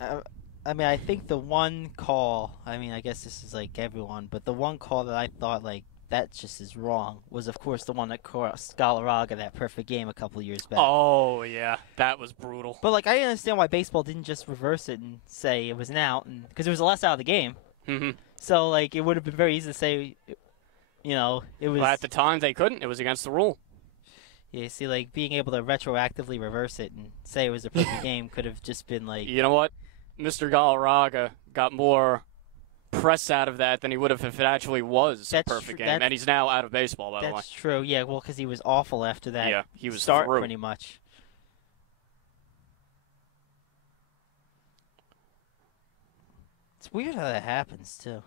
I mean, I think the one call, I mean, I guess this is like everyone, but the one call that I thought, like, that just is wrong was, of course, the one that cost Galarraga that perfect game a couple of years back. Oh, yeah. That was brutal. But, like, I didn't understand why baseball didn't just reverse it and say it was an out, because it was the last out of the game. Mm-hmm. So, like, it would have been very easy to say, you know, it was... Well, at the time, they couldn't. It was against the rule. Yeah, see, like, being able to retroactively reverse it and say it was a perfect game could have just been, like... You know what? Mr. Galarraga got more press out of that than he would have if it actually was a perfect game. And he's now out of baseball, by the way. That's true, yeah, well, because he was awful after that. Yeah, he was start, through. Pretty much. It's weird how that happens, too.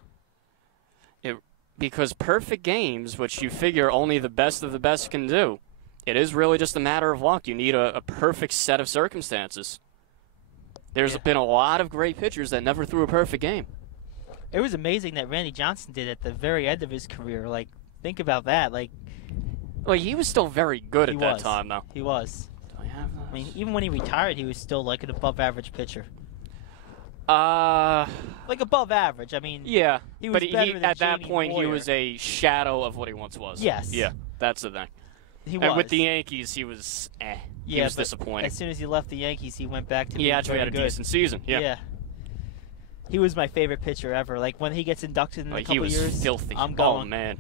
Because perfect games, which you figure only the best of the best can do, it is really just a matter of luck. You need a perfect set of circumstances. There's been a lot of great pitchers that never threw a perfect game. It was amazing that Randy Johnson did at the very end of his career. Like, think about that. Like, well, he was still very good at that time, though. He was. Do I have those? I mean, even when he retired, he was still like an above-average pitcher. Like above average. I mean, yeah, he was but better than at that Jamie point, Boyer. he was a shadow of what he once was. Yes. Yeah, that's the thing. He was. And with the Yankees, he was he was disappointing. As soon as he left the Yankees, he went back to being He actually had a good. decent season. Yeah. He was my favorite pitcher ever. Like, when he gets inducted in a couple years, he was filthy. I'm going. Oh, man.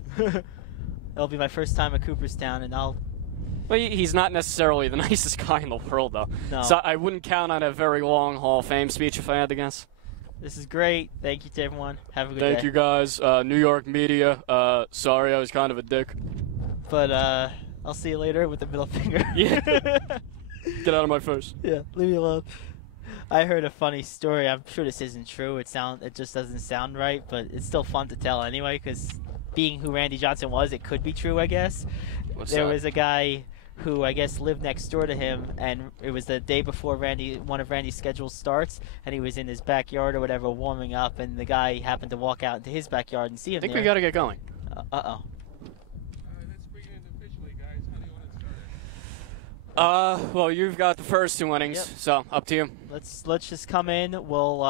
It'll be my first time at Cooperstown, and I'll... Well, he's not necessarily the nicest guy in the world, though. No. So I wouldn't count on a very long Hall of Fame speech if I had to guess. This is great. Thank you to everyone. Have a good day. Thank you, guys. New York media. Sorry, I was kind of a dick. But I'll see you later with the middle finger. Yeah. Get out of my face. Yeah, leave me alone. I heard a funny story. I'm sure this isn't true. It just doesn't sound right, but it's still fun to tell anyway, because being who Randy Johnson was, it could be true, I guess. There was a guy who I guess lived next door to him, and it was the day before one of Randy's scheduled starts, and he was in his backyard or whatever warming up, and the guy happened to walk out into his backyard and see him I think there. we got to get going. Uh-oh. Let's begin officially, guys. How do you want to start? Well, you've got the first two innings, so up to you. Let's just come in. We'll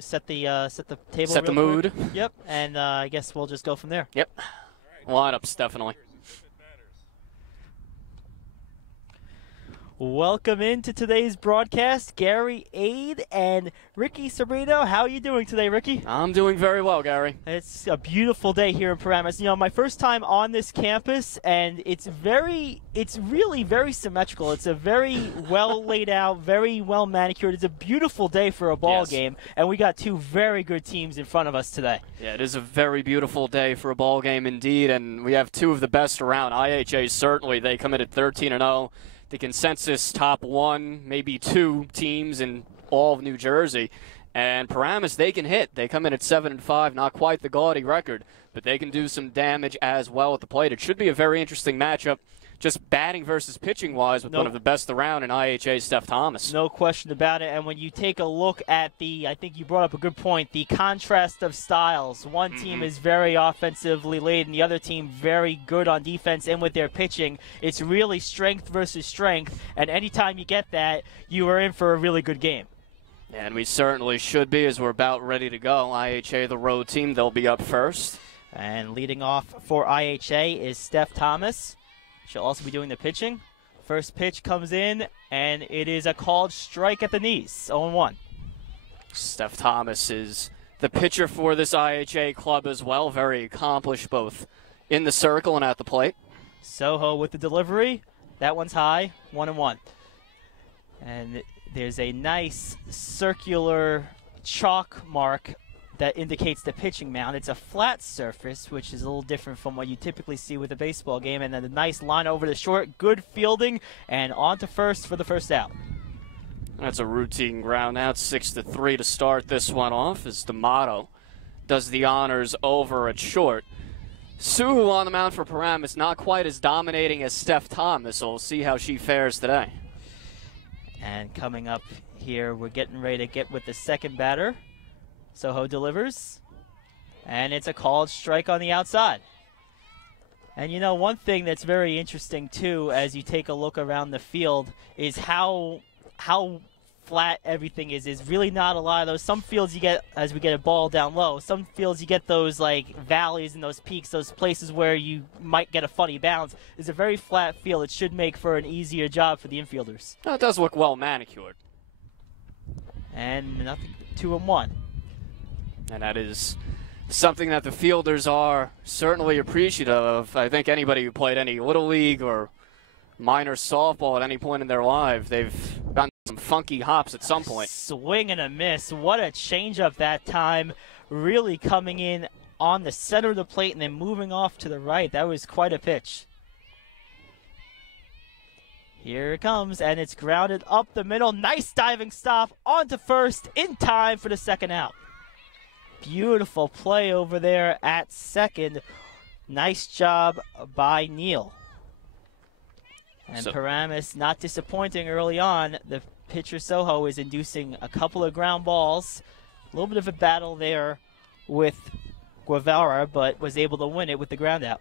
set the table. Set the real mood. quick. Yep, and I guess we'll just go from there. Yep. Lineups, definitely. Welcome into today's broadcast, Gary Ade and Ricky Sabrino. How are you doing today, Ricky? I'm doing very well, Gary. It's a beautiful day here in Paramus. You know, my first time on this campus, and it's really very symmetrical. It's a very well laid out, very well manicured. It's a beautiful day for a ball game, and we got two very good teams in front of us today. Yeah, it is a very beautiful day for a ball game indeed, and we have two of the best around. IHA certainly, they come in at 13-0. The consensus top one, maybe two teams in all of New Jersey. And Paramus, they can hit. They come in at 7-5, not quite the gaudy record, but they can do some damage as well at the plate. It should be a very interesting matchup, just batting versus pitching-wise, with one of the best around in IHA, Steph Thomas. No question about it. And when you take a look at I think you brought up a good point, the contrast of styles. One team is very offensively laden, the other team very good on defense and with their pitching. It's really strength versus strength, and anytime you get that, you are in for a really good game. And we certainly should be, as we're about ready to go. IHA, the road team, they'll be up first. And leading off for IHA is Steph Thomas. She'll also be doing the pitching. First pitch comes in, and it is a called strike at the knees, 0-1. Steph Thomas is the pitcher for this IHA club as well. Very accomplished both in the circle and at the plate. Soho with the delivery. That one's high, 1-1. And there's a nice circular chalk mark that indicates the pitching mound. It's a flat surface, which is a little different from what you typically see with a baseball game. And then a nice line over the short, good fielding, and on to first for the first out. That's a routine ground out, 6-3 to start this one off, as D'Amato does the honors over at short. Suhu on the mound for Paramus, not quite as dominating as Steph Thomas, so we'll see how she fares today. And coming up here, we're getting ready to get with the second batter. Soho delivers, and it's a called strike on the outside. And you know, one thing that's very interesting too, as you take a look around the field, is how flat everything is. There's really not a lot of those. Some fields you get, as we get a ball down low, some fields you get those like valleys and those peaks, those places where you might get a funny bounce. It's a very flat field. It should make for an easier job for the infielders. No, it does look well manicured. And nothing, 2-1. And that is something that the fielders are certainly appreciative of. I think anybody who played any Little League or minor softball at any point in their life, they've gotten some funky hops at some point. Swing and a miss. What a changeup that time. Really coming in on the center of the plate and then moving off to the right. That was quite a pitch. Here it comes, and it's grounded up the middle. Nice diving stop onto first in time for the second out. Beautiful play over there at second. Nice job by Neal. And Paramus not disappointing early on. The pitcher Soho is inducing a couple of ground balls. A little bit of a battle there with Guevara, but was able to win it with the ground out.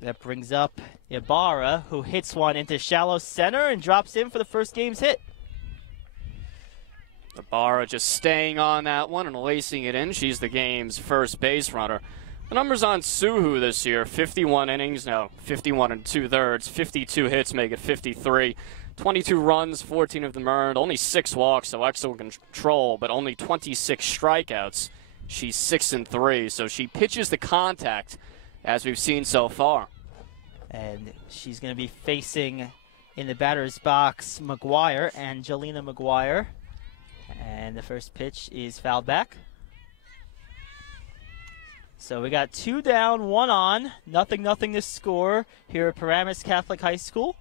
That brings up Ibarra, who hits one into shallow center and drops in for the first game's hit. Ibarra just staying on that one and lacing it in. She's the game's first base runner. The numbers on Suhu this year, 51 innings, no, 51 2/3, 52 hits make it 53. 22 runs, 14 of them earned, only 6 walks, so excellent control, but only 26 strikeouts. She's 6-3, so she pitches the contact as we've seen so far. And she's going to be facing in the batter's box McGuire, Angelina McGuire. And the first pitch is fouled back. So we got 2 down, 1 on. Nothing to score here at Paramus Catholic High School.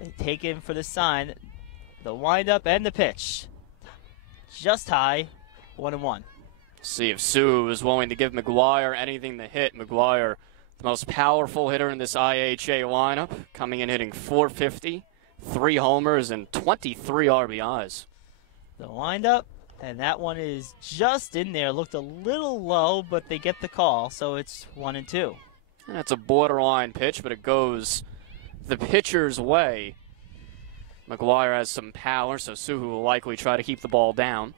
They take in for the sign. The windup and the pitch. Just high, 1-1. See if Sue is willing to give McGuire anything to hit. McGuire, the most powerful hitter in this IHA lineup, coming in hitting .450, 3 homers, and 23 RBIs. The windup, and that one is just in there. Looked a little low, but they get the call, so it's 1-2. That's a borderline pitch, but it goes the pitcher's way. McGuire has some power, so Suhu will likely try to keep the ball down.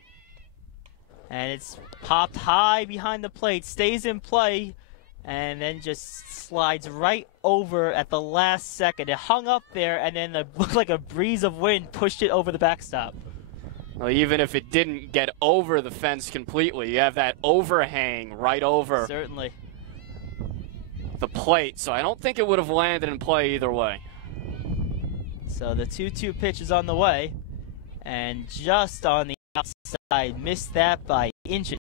And it's popped high behind the plate, stays in play, and then just slides right over at the last second. It hung up there, and then it looked like a breeze of wind pushed it over the backstop. Well, even if it didn't get over the fence completely, you have that overhang right over Certainly. the plate, so I don't think it would have landed in play either way. So the 2-2 pitch is on the way, and just on the outside, missed that by inches.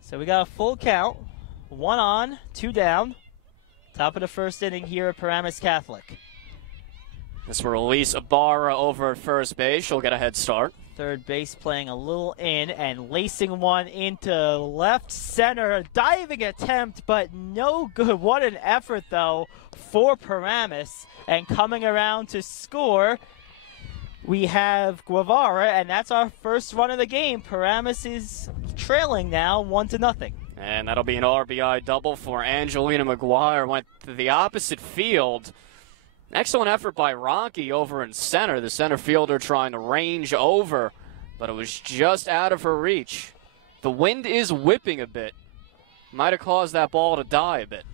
So we got a full count, 1 on, 2 down. Top of the first inning here at Paramus Catholic. This will release Ibarra over at first base. She'll get a head start. Third base playing a little in and lacing one into left center. A diving attempt, but no good. What an effort, though, for Paramus. And coming around to score, we have Guevara, and that's our first run of the game. Paramus is trailing now 1-0. And that'll be an RBI double for Angelina McGuire. Went to the opposite field. Excellent effort by Ronke over in center. The center fielder trying to range over, but it was just out of her reach. The wind is whipping a bit. Might have caused that ball to die a bit.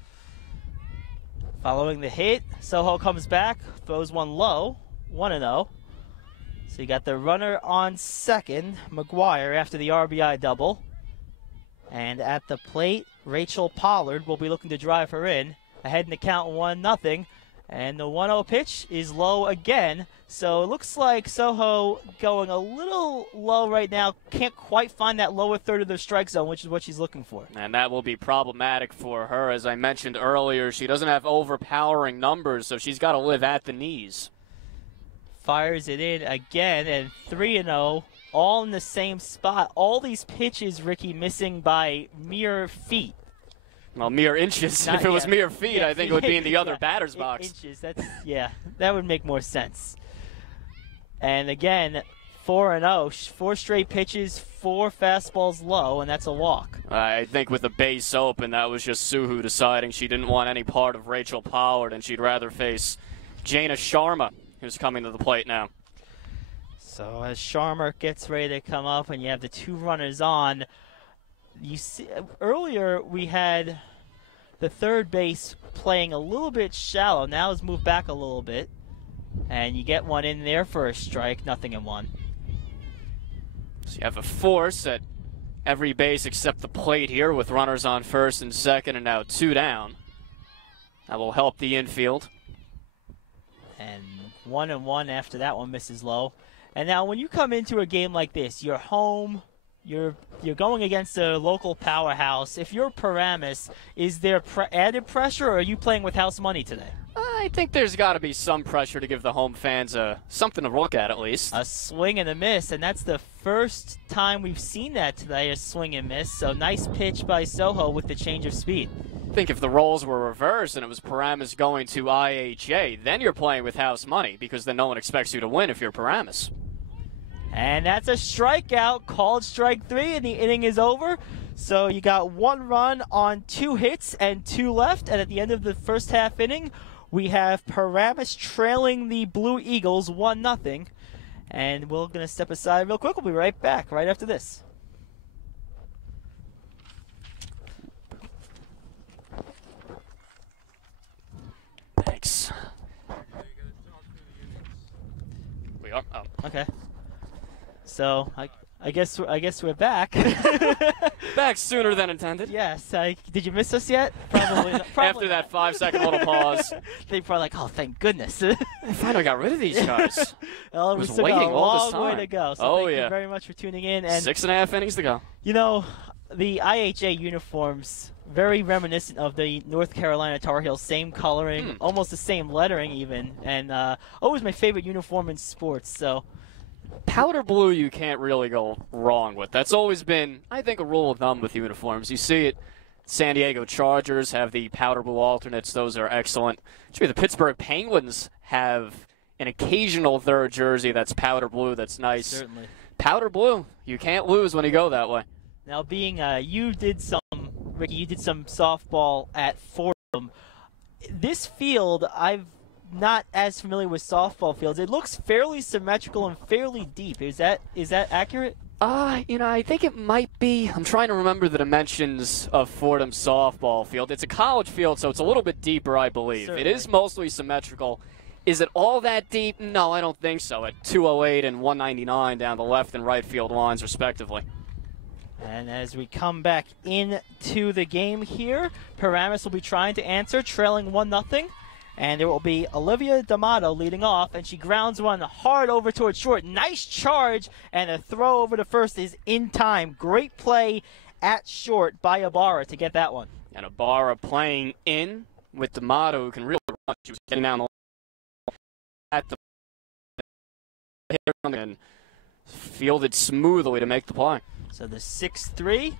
Following the hit, Soho comes back, throws one low, 1-0. So you got the runner on second, McGuire, after the RBI double. And at the plate, Rachel Pollard will be looking to drive her in. Ahead in the count 1-0. And the 1-0 pitch is low again. So it looks like Soho going a little low right now. Can't quite find that lower third of the strike zone, which is what she's looking for. And that will be problematic for her. As I mentioned earlier, she doesn't have overpowering numbers, so she's got to live at the knees. Fires it in again, and 3-0, all in the same spot. All these pitches, Ricky, missing by mere feet. Well, mere inches. If it was mere feet, I think it would be in the other batter's box. Inches, that would make more sense. And again, 4-0. 4 straight pitches, 4 fastballs low, and that's a walk. I think with the base open, that was just Suhu deciding she didn't want any part of Rachel Pollard, and she'd rather face Jaina Sharma, who's coming to the plate now. So as Sharma gets ready to come up and you have the 2 runners on, you see earlier we had the third base playing a little bit shallow. Now it's moved back a little bit. And you get one in there for a strike, nothing in one. So you have a force at every base except the plate here with runners on first and second and now 2 down. That will help the infield. And 1-1 after that one misses low. And now when you come into a game like this, you're home, you're going against a local powerhouse. If you're Paramus, is there added pressure, or are you playing with house money today? I think there's got to be some pressure to give the home fans something to look at least. A swing and a miss, and that's the first time we've seen that today, a swing and miss. So nice pitch by Soho with the change of speed. I think if the roles were reversed and it was Paramus going to IHA, then you're playing with house money because then no one expects you to win if you're Paramus. And that's a strikeout, called strike 3, and the inning is over. So you got 1 run on 2 hits and 2 left, and at the end of the first half inning, we have Paramus trailing the Blue Eagles 1-0. And we're going to step aside real quick. We'll be right back right after this. Thanks. We are. Oh. Okay. So I guess we're back. Back sooner than intended. Yes. Did you miss us yet? Probably. After that 5-second little pause. They probably like, oh, thank goodness. I finally got rid of these guys. Well, we still got a long way to go. So thank you very much for tuning in. And 6.5 innings to go. You know, the IHA uniforms, very reminiscent of the North Carolina Tar Heels, same coloring, almost the same lettering even, and always my favorite uniform in sports. So powder blue you can't really go wrong with. That's always been, I think, a rule of thumb with uniforms. You see it, San Diego Chargers have the powder blue alternates. Those are excellent. Actually, the Pittsburgh Penguins have an occasional third jersey that's powder blue that's nice. Certainly. Powder blue, you can't lose when you go that way. Now, being Ricky, you did some softball at Fordham. This field, I'm not as familiar with softball fields. It looks fairly symmetrical and fairly deep. Is that accurate? I think it might be. I'm trying to remember the dimensions of Fordham's softball field. It's a college field, so it's a little bit deeper, I believe. Certainly. It is mostly symmetrical. Is it all that deep? No, I don't think so. At 208 and 199 down the left and right field lines, respectively. And as we come back into the game here, Paramus will be trying to answer, trailing 1-0. And there will be Olivia D'Amato leading off, and she grounds one hard over towards short. Nice charge, and a throw over to first is in time. Great play at short by Ibarra to get that one. And Ibarra playing in with D'Amato, who can really run. She was getting down the at the and fielded smoothly to make the play. So the 6-3,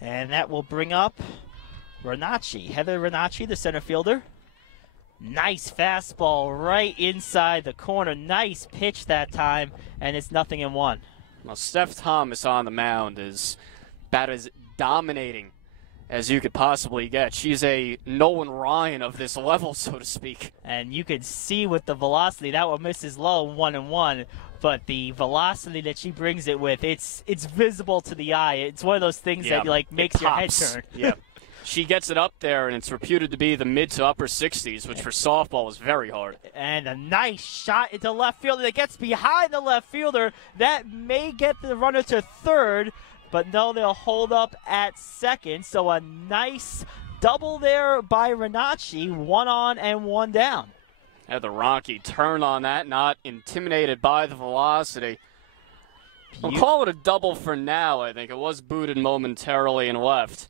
and that will bring up Renacci. Heather Renacci, the center fielder. Nice fastball right inside the corner. Nice pitch that time, and it's 0-1. Well, Steph Thomas on the mound is about as dominating as you could possibly get. She's a Nolan Ryan of this level, so to speak. And you could see with the velocity, that one misses low, 1-1. But the velocity that she brings it with, it's visible to the eye. It's one of those things that makes your head turn. Yeah. She gets it up there, and it's reputed to be the mid to upper 60s, which for softball is very hard. And a nice shot into left field that gets behind the left fielder. That may get the runner to third, but no, they'll hold up at second. So a nice double there by Renacci, 1 on and 1 down. Had the Rocky turn on that, not intimidated by the velocity. I'll call it a double for now, I think. It was booted momentarily and left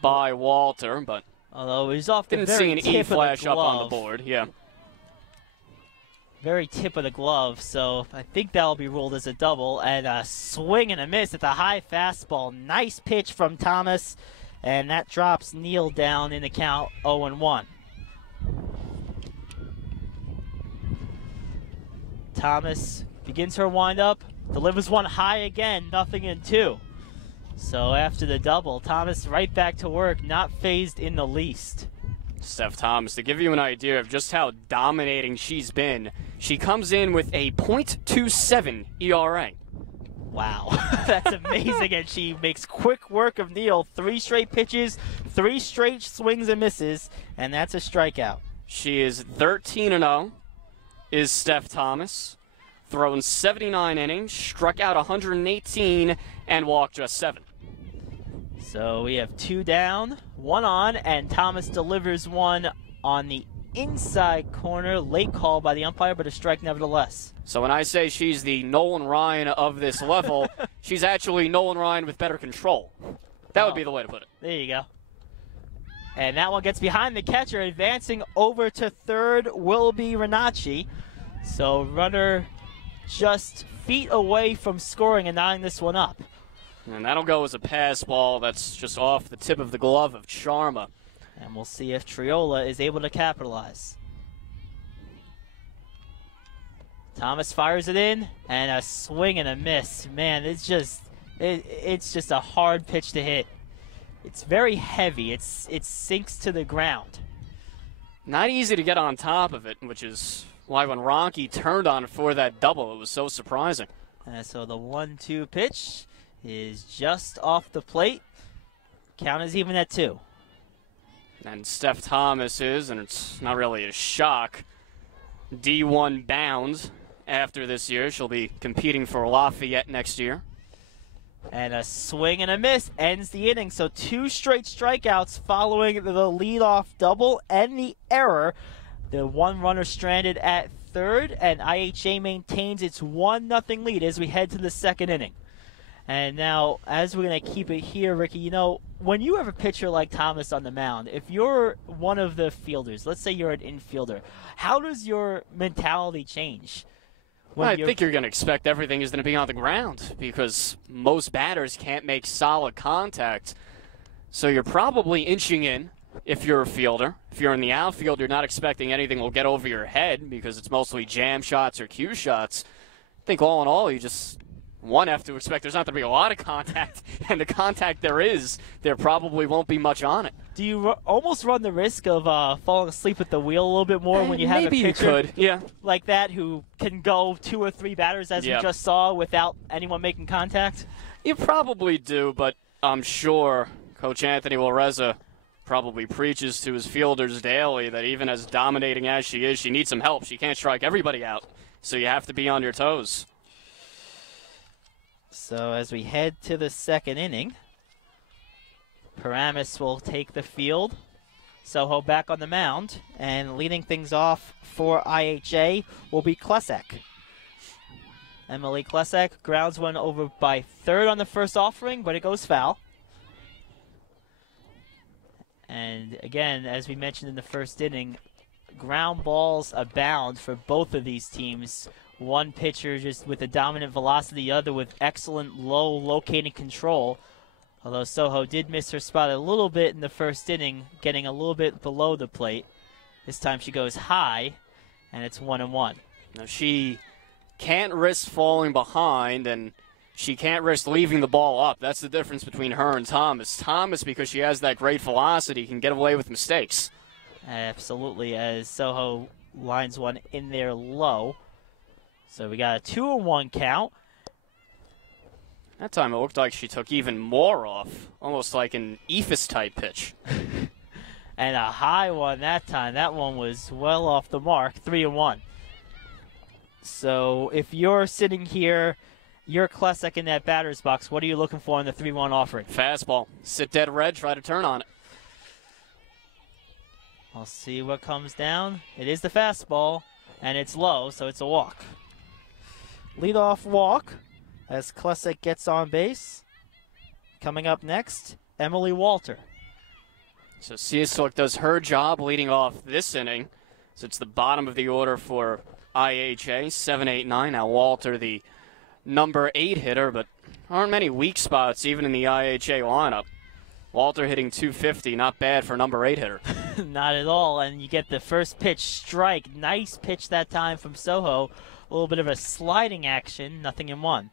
by Walter, but although he's off the didn't very see an tip E-flash of the up glove. on the board. Yeah. Very tip of the glove, so I think that'll be ruled as a double. And a swing and a miss at the high fastball. Nice pitch from Thomas, and that drops Neal down in the count 0-1. Thomas begins her windup, delivers one high again, nothing in 2. So after the double, Thomas right back to work, not phased in the least. Steph Thomas, to give you an idea of just how dominating she's been, she comes in with a .27 ERA. Wow, that's amazing, and she makes quick work of Neal. 3 straight pitches, 3 straight swings and misses, and that's a strikeout. She is 13-0, is Steph Thomas. Thrown 79 innings, struck out 118, and walked just 7. So we have 2 down, 1 on, and Thomas delivers one on the inside corner. Late call by the umpire, but a strike nevertheless. So when I say she's the Nolan Ryan of this level, she's actually Nolan Ryan with better control. That would be the way to put it. There you go. And that one gets behind the catcher, advancing over to third will be Renacci. So runner just feet away from scoring and knotting this one up. And that'll go as a pass ball that's just off the tip of the glove of Sharma. And we'll see if Triola is able to capitalize. Thomas fires it in, and a swing and a miss. Man, it's just a hard pitch to hit. It's very heavy. It sinks to the ground. Not easy to get on top of it, which is why when Ronke turned on it for that double, it was so surprising. And so the 1-2 pitch is just off the plate. Count is even at 2. And Steph Thomas is, and it's not really a shock, D1 bound after this year. She'll be competing for Lafayette next year. And a swing and a miss ends the inning. So 2 straight strikeouts following the leadoff double and the error. The 1 runner stranded at third, and IHA maintains its 1-0 lead as we head to the 2nd inning. And now, as we're going to keep it here, Ricky, you know, when you have a pitcher like Thomas on the mound, if you're one of the fielders, let's say you're an infielder, how does your mentality change? Well, I think you're going to expect everything is going to be on the ground because most batters can't make solid contact. So you're probably inching in if you're a fielder. If you're in the outfield, you're not expecting anything will get over your head because it's mostly jam shots or cue shots. I think all in all, you just have to expect there's not going to be a lot of contact, and the contact there probably won't be much on it. Do you almost run the risk of falling asleep at the wheel a little bit more when you have a pitcher like that who can go 2 or 3 batters, as we just saw, without anyone making contact? You probably do, but I'm sure Coach Anthony Lareza probably preaches to his fielders daily that even as dominating as she is, she needs some help. She can't strike everybody out, so you have to be on your toes. So as we head to the 2nd inning, Paramus will take the field. Soho back on the mound, and leading things off for IHA will be Klesek. Emily Klesek grounds one over by third on the first offering, but it goes foul. And again, as we mentioned in the first inning, ground balls abound for both of these teams. One pitcher just with a dominant velocity, the other with excellent low locating control. Although Soho did miss her spot a little bit in the first inning, getting a little bit below the plate. This time she goes high, and it's 1-1. Now she can't risk falling behind, and she can't risk leaving the ball up. That's the difference between her and Thomas. Thomas, because she has that great velocity, can get away with mistakes. Absolutely, as Soho lines one in there low. So we got a 2-1 count. That time it looked like she took even more off, almost like an Ephus-type pitch. And a high one that time. That one was well off the mark, 3-1. So if you're sitting here, you're Klesek in that batter's box, what are you looking for in the 3-1 offering? Fastball. Sit dead red, try to turn on it. I'll see what comes down. It is the fastball, and it's low, so it's a walk. Leadoff walk as Klesek gets on base. Coming up next, Emily Walter. So Cieslik does her job leading off this inning. So it's the bottom of the order for IHA, 7, 8, 9. Now Walter, the number 8 hitter, but aren't many weak spots even in the IHA lineup. Walter hitting .250, not bad for number 8 hitter. Not at all, and you get the first pitch strike. Nice pitch that time from Soho. little bit of a sliding action, nothing in one.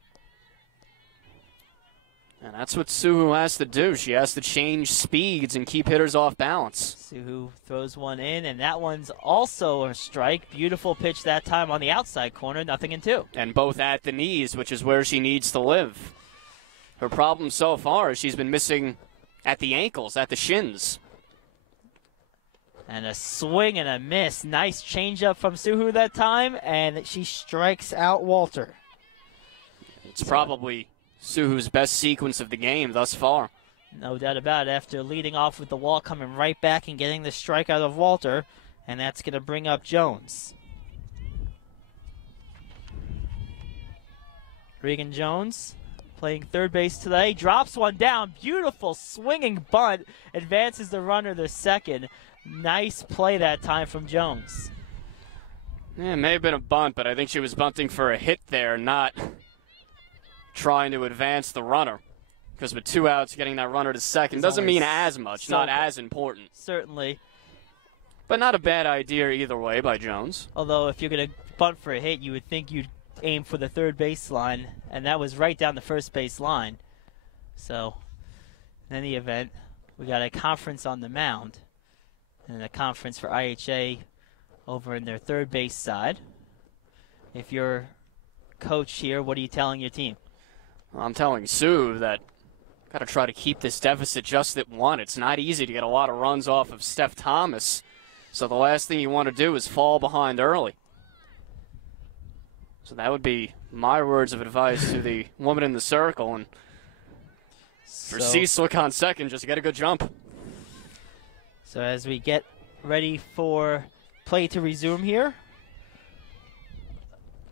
And that's what Suhu has to do. She has to change speeds and keep hitters off balance. Suhu throws one in, and that one's also a strike. Beautiful pitch that time on the outside corner, nothing in two. And both at the knees, which is where she needs to live. Her problem so far is she's been missing at the ankles, at the shins. And a swing and a miss. Nice changeup from Suhu that time, and she strikes out Walter. It's probably Suhu's best sequence of the game thus far. No doubt about it, after leading off with the wall, coming right back and getting the strikeout of Walter, and that's going to bring up Jones. Regan Jones playing third base today, drops one down, beautiful swinging bunt, advances the runner to second. Nice play that time from Jones. Yeah, it may have been a bunt, but I think she was bunting for a hit there, not trying to advance the runner. Because with 2 outs, getting that runner to second doesn't mean as much, not as important. Certainly. But not a bad idea either way by Jones. Although if you're going to bunt for a hit, you would think you'd aim for the third baseline, and that was right down the first base line. So, in any event, we got a conference on the mound, and a conference for IHA over in their third base side. If you're coach here, what are you telling your team? I'm telling Sue that got to try to keep this deficit just at 1. It's not easy to get a lot of runs off of Steph Thomas, so the last thing you want to do is fall behind early. So that would be my words of advice to the woman in the circle. And for Cecilic on second, just get a good jump. So as we get ready for play to resume here,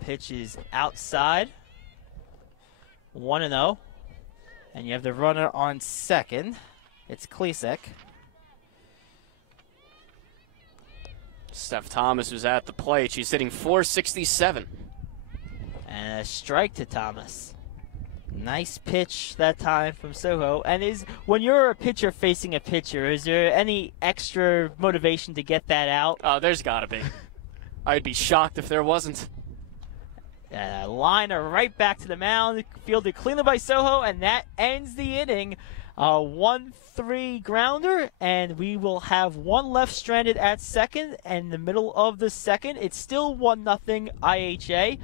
pitch is outside, 1-0, and you have the runner on second. It's Klesek. Steph Thomas was at the plate. She's hitting .467. And a strike to Thomas. Nice pitch that time from Soho. And when you're a pitcher facing a pitcher, is there any extra motivation to get that out? Oh, there's got to be. I'd be shocked if there wasn't. Liner right back to the mound, fielded cleanly by Soho, and that ends the inning. 1-3 grounder, and we will have one left stranded at second. And in the middle of the second, it's still 1-0 IHA.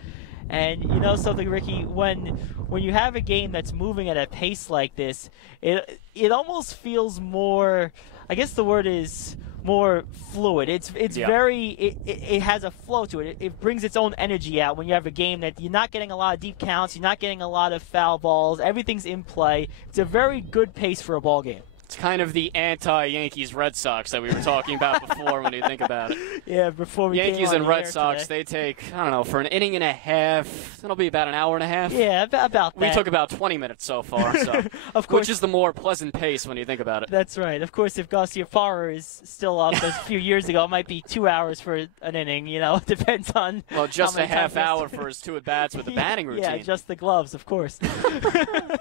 And you know something, Ricky, when you have a game that's moving at a pace like this, it almost feels more, I guess the word is more fluid. It's very, it has a flow to it. It brings its own energy out when you have a game that you're not getting a lot of deep counts, you're not getting a lot of foul balls, everything's in play. It's a very good pace for a ball game. It's kind of the anti-Yankees Red Sox that we were talking about before when you think about it. Yeah, before we Yankees came on and the Red air Sox, today. they take, I don't know, for an inning and a half, it'll be about an hour and a half. Yeah, about that. We took about 20 minutes so far, so of course, which is the more pleasant pace when you think about it. That's right. Of course, if Garcia Farrer is still up a few years ago, it might be 2 hours for an inning. You know, it depends on. Well, just how a many half times hour for his 2 at-bats with the batting routine. Yeah, just the gloves, of course. Got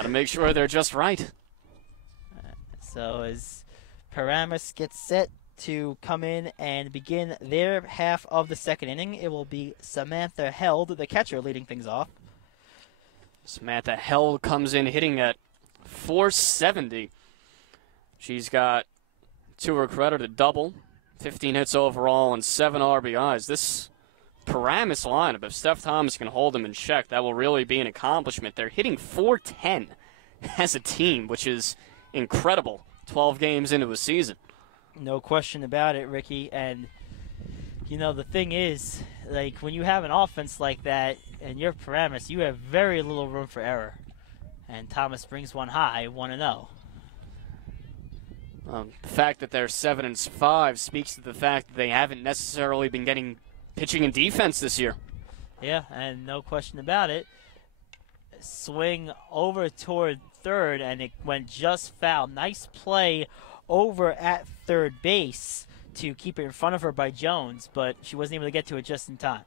to make sure they're just right. So as Paramus gets set to come in and begin their half of the second inning, it will be Samantha Held, the catcher, leading things off. Samantha Held comes in hitting at .470. She's got, to her credit, a double, 15 hits overall, and 7 RBIs. This Paramus lineup, if Steph Thomas can hold them in check, that will really be an accomplishment. They're hitting .410 as a team, which is incredible 12 games into a season. No question about it, Ricky. And, you know, the thing is, like, when you have an offense like that and you're Paramus, you have very little room for error. And Thomas brings one high, 1-0. The fact that they're 7-5 speaks to the fact that they haven't necessarily been getting pitching and defense this year. Yeah, and no question about it. Swing over toward third, and it went just foul. Nice play over at third base to keep it in front of her by Jones, but she wasn't able to get to it just in time.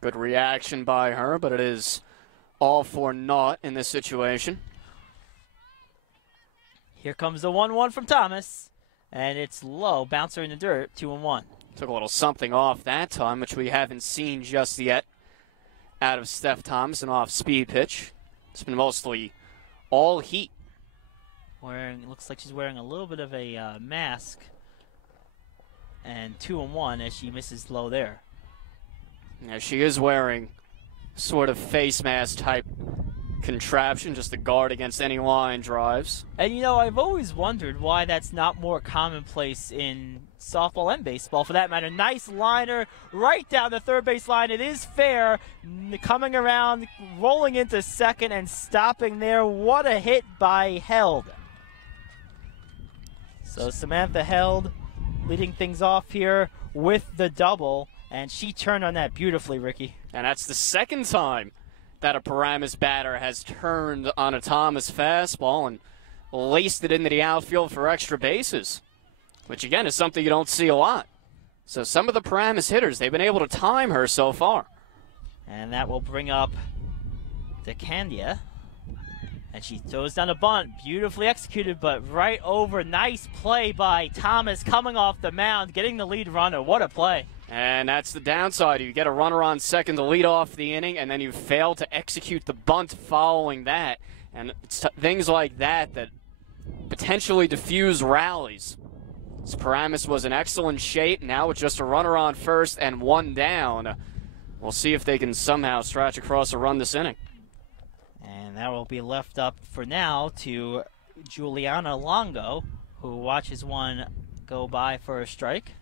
Good reaction by her, but it is all for naught in this situation. Here comes the 1-1 from Thomas, and it's low. Bouncer in the dirt, 2-1. Took a little something off that time, which we haven't seen just yet out of Steph Thomas, an off-speed pitch. It's been mostly all heat. Looks like she's wearing a little bit of a mask. And 2-1 as she misses low there. Yeah, she is wearing sort of face mask type contraption just to guard against any line drives. And you know, I've always wondered why that's not more commonplace in softball and baseball for that matter. Nice liner right down the third base line. It is fair. Coming around, rolling into second and stopping there. What a hit by Held. So Samantha Held leading things off here with the double, and she turned on that beautifully, Ricky. And that's the second time that a Paramus batter has turned on a Thomas fastball and laced it into the outfield for extra bases, which again is something you don't see a lot. So some of the Paramus hitters, they've been able to time her so far. And that will bring up DeCandia. And she throws down a bunt, beautifully executed, but right over. Nice play by Thomas coming off the mound, getting the lead runner. What a play. And that's the downside. You get a runner on second to lead off the inning, and then you fail to execute the bunt following that. And it's things like that that potentially diffuse rallies. So Paramus was in excellent shape. Now with just a runner on first and one down, we'll see if they can somehow stretch across a run this inning. And that will be left up for now to Juliana Longo, who watches one go by for a strike.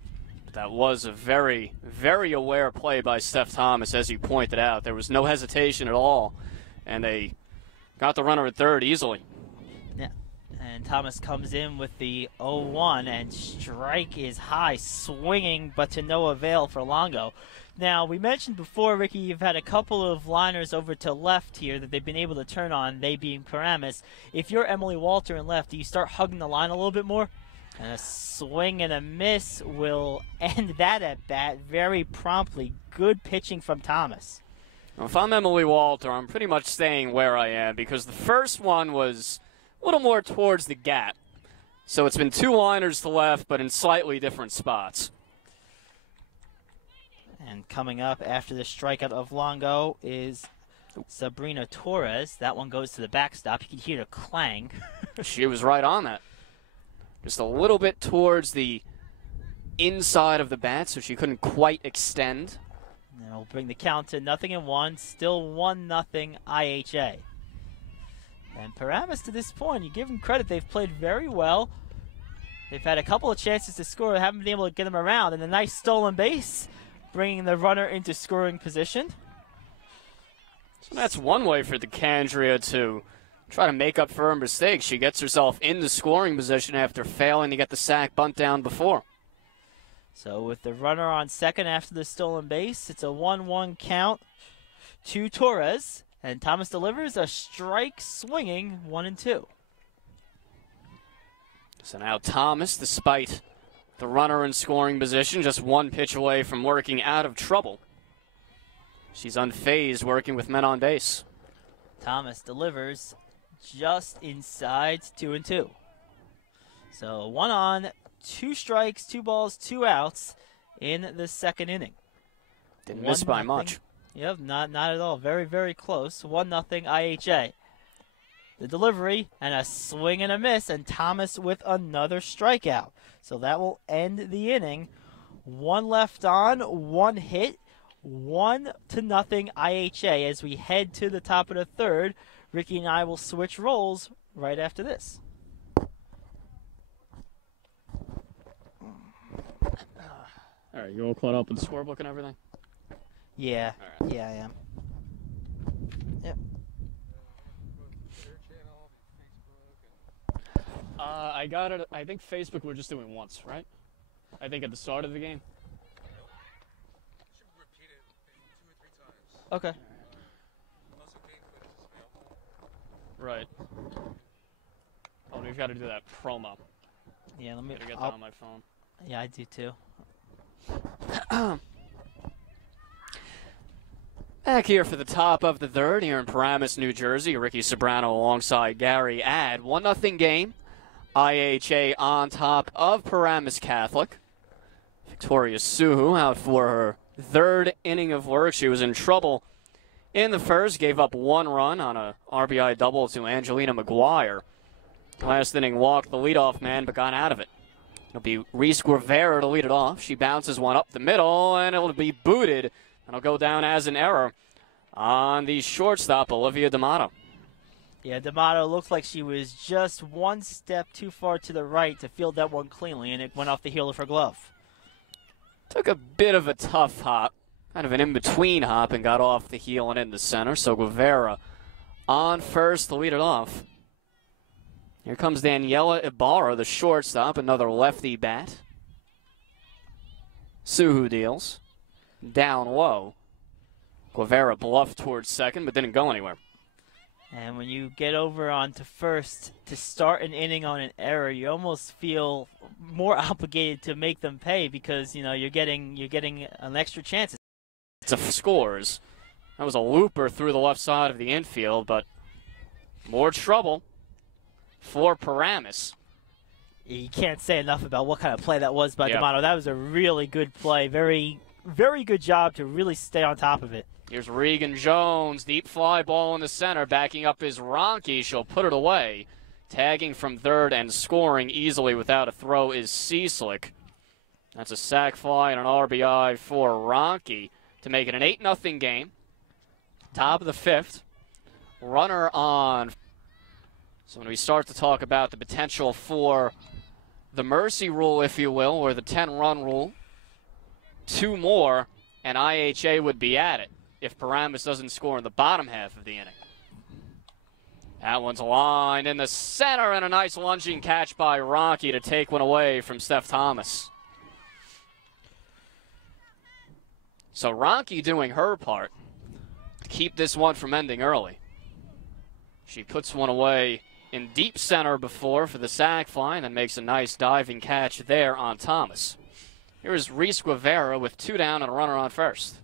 That was a very, very aware play by Steph Thomas, as you pointed out. There was no hesitation at all, and they got the runner at third easily. Yeah, and Thomas comes in with the 0-1, and strike is high, swinging, but to no avail for Longo. Now, we mentioned before, Ricky, you've had a couple of liners over to left here that they've been able to turn on, they being Paramus. If you're Emily Walter in left, do you start hugging the line a little bit more? And a swing and a miss will end that at bat very promptly. Good pitching from Thomas. Well, if I'm Emily Walter, I'm pretty much staying where I am because the first one was a little more towards the gap. So it's been two liners to left, but in slightly different spots. And coming up after the strikeout of Longo is Sabrina Torres. That one goes to the backstop. You can hear the clang. She was right on that. Just a little bit towards the inside of the bat, so she couldn't quite extend. And we'll bring the count to 0-1. Still 1-0 IHA. And Paramus to this point, you give them credit. They've played very well. They've had a couple of chances to score. They haven't been able to get them around. And a nice stolen base, bringing the runner into scoring position. So that's one way for the Candria to try to make up for her mistakes. She gets herself into scoring position after failing to get the sack bunt down before. So with the runner on second after the stolen base, it's a 1-1 count to Torres. And Thomas delivers a strike swinging 1-2. So now Thomas, despite the runner in scoring position, just one pitch away from working out of trouble. She's unfazed working with men on base. Thomas delivers just inside 2-2. So 1 on, 2 strikes, 2 balls, 2 outs in the second inning. Didn't miss by 1-0. much. Yep, not at all. Very, very close. 1-0 IHA. The delivery and a swing and a miss, and Thomas with another strikeout. So that will end the inning. 1 left on, 1 hit, 1-0 IHA as we head to the top of the third. Ricky and I will switch roles right after this. All right, you all caught up with the scorebook and everything? Yeah, All right. yeah, I am. Yep. I got it. I think Facebook we're just doing once, right? I think at the start of the game. Should repeat it 2 or 3 times. Okay. Unless the game finishes me. Right. Oh, we've got to do that promo. Yeah, let me. Gotta get that on my phone. Yeah, I do too. Back here for the top of the third here in Paramus, New Jersey. Ricky Sobrano alongside Gary Add. 1-0 game. IHA on top of Paramus Catholic. Victoria Suhu out for her third inning of work. She was in trouble in the first, gave up 1 run on a RBI double to Angelina McGuire. Last inning walked the leadoff man, but got out of it. It'll be Reese Guevara to lead it off. She bounces one up the middle, and it'll be booted. And it'll go down as an error on the shortstop, Olivia D'Amato. Yeah, D'Amato looked like she was just one step too far to the right to field that one cleanly, and it went off the heel of her glove. Took a bit of a tough hop, kind of an in-between hop, and got off the heel and in the center. So Guevara on first to lead it off. Here comes Daniela Ibarra, the shortstop, another lefty bat. Suhu deals. Down low. Guevara bluffed towards second, but didn't go anywhere. And when you get over onto first to start an inning on an error, you almost feel more obligated to make them pay because you're getting an extra chance. It's a scores. That was a looper through the left side of the infield, but more trouble for Paramus. You can't say enough about what kind of play that was by D'Amato. That was a really good play. Very, very good job to really stay on top of it. Here's Regan Jones, deep fly ball in the center, backing up is Ronke. She'll put it away. Tagging from third and scoring easily without a throw is Cieslik. That's a sac fly and an RBI for Ronke to make it an 8-0 game. Top of the 5th. Runner on. So when we start to talk about the potential for the mercy rule, if you will, or the 10-run rule, 2 more, and IHA would be at it if Paramus doesn't score in the bottom half of the inning. That one's lined in the center, and a nice lunging catch by Ronke to take one away from Steph Thomas. So Ronke doing her part to keep this one from ending early. She puts one away in deep center before for the sac fly, and then makes a nice diving catch there on Thomas. Here's Reese Guevara with 2 down and a runner on first.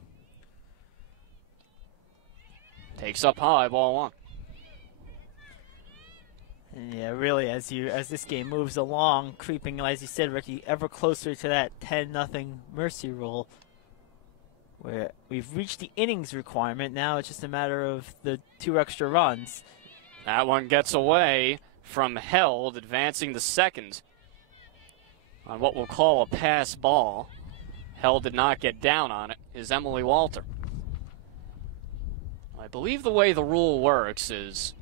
Takes up high, ball 1. And yeah, really, as this game moves along, creeping, as you said, Ricky, ever closer to that 10-0 mercy rule, where we've reached the innings requirement. Now it's just a matter of the 2 extra runs. That one gets away from Held, advancing to second on what we'll call a pass ball. Held did not get down on it, is Emily Walter. I believe the way the rule works is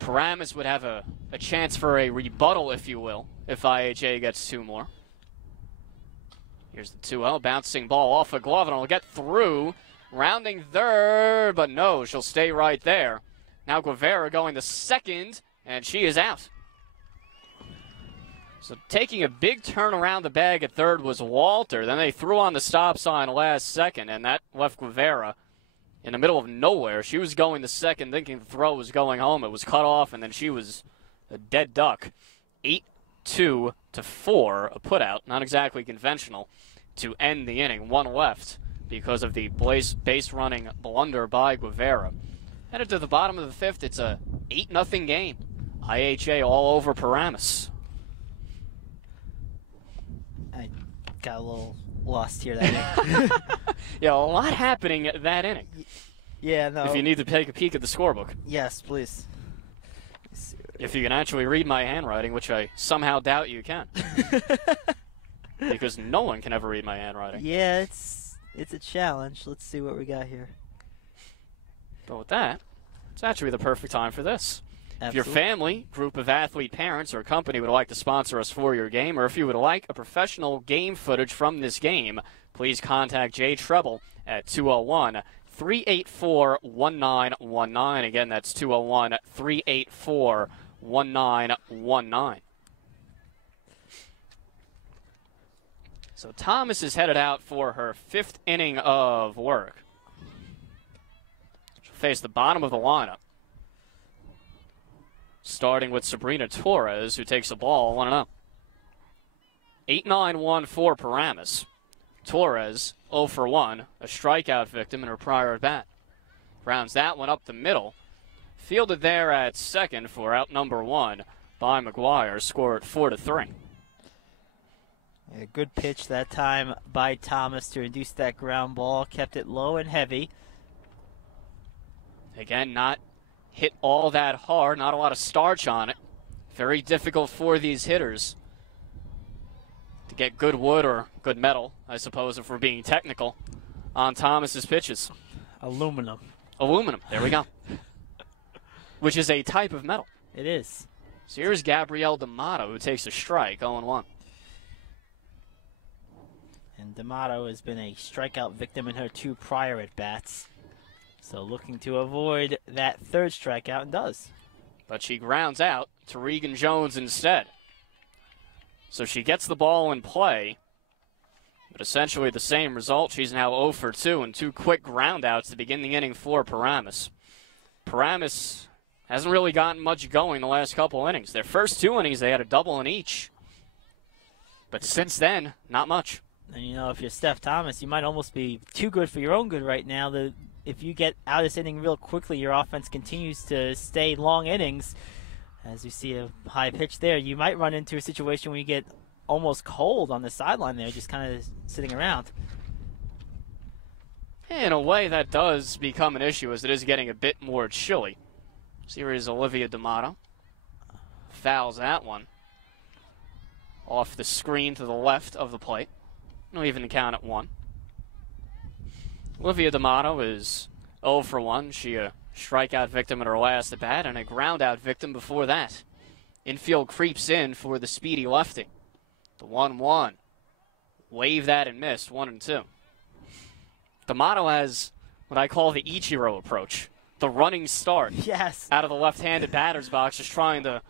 Paramus would have a chance for a rebuttal, if you will, if IHA gets 2 more. Here's the 2-0, bouncing ball off a glove, and it'll get through, rounding third, but no, she'll stay right there. Now Guevara going to second, and she is out. So taking a big turn around the bag at third was Walter. Then they threw on the stop sign last second, and that left Guevara in the middle of nowhere. She was going to second, thinking the throw was going home. It was cut off, and then she was a dead duck. 8-2 to 4, a putout, not exactly conventional, to end the inning. 1 left because of the base running blunder by Guevara. Headed to the bottom of the 5th, it's a 8-0 game. IHA all over Paramus. I got a little lost here that inning. Yeah, a lot happening at that inning. Yeah, no. If you need to take a peek at the scorebook. Yes, please. If you can actually read my handwriting, which I somehow doubt you can. Because no one can ever read my handwriting. Yeah, it's a challenge. Let's see what we got here. But with that, it's actually the perfect time for this. Absolutely. If your family, group of athlete parents, or company would like to sponsor us for your game, or if you would like a professional game footage from this game, please contact Jay Treble at 201-384-1919. Again, that's 201-384-1919. So Thomas is headed out for her 5th inning of work. She'll face the bottom of the lineup, starting with Sabrina Torres, who takes the ball 1-0. 8-9-1 for Paramus. Torres 0 for 1, a strikeout victim in her prior at bat. Rounds that one up the middle. Fielded there at second for out number 1 by McGuire. Score at 4-3. A good pitch that time by Thomas to induce that ground ball. Kept it low and heavy. Again, not hit all that hard, not a lot of starch on it. Very difficult for these hitters to get good wood or good metal, I suppose, if we're being technical, on Thomas's pitches. Aluminum. Aluminum, there we go. Which is a type of metal. It is. So here's Gabrielle D'Amato, who takes a strike, 0-1. And D'Amato has been a strikeout victim in her 2 prior at-bats. So looking to avoid that 3rd strikeout, and does. But she grounds out to Regan Jones instead. So she gets the ball in play, but essentially the same result. She's now 0 for 2 and 2 quick ground outs to begin the inning for Paramus. Paramus hasn't really gotten much going the last couple innings. Their first 2 innings, they had a double in each. But since then, not much. And you know, if you're Steph Thomas, you might almost be too good for your own good right now. If you get out of this inning real quickly, your offense continues to stay long innings. As you see a high pitch there, you might run into a situation where you get almost cold on the sideline there, just kind of sitting around. In a way, that does become an issue as it is getting a bit more chilly. Here is Olivia D'Amato. Fouls that one off the screen to the left of the plate. No even count at 1. Olivia D'Amato is 0 for 1. She a strikeout victim in her last at bat and a ground-out victim before that. Infield creeps in for the speedy lefty. The 1-1. Wave that and missed, 1-2. D'Amato has what I call the Ichiro approach. The running start. Yes. Out of the left-handed batter's box, just trying to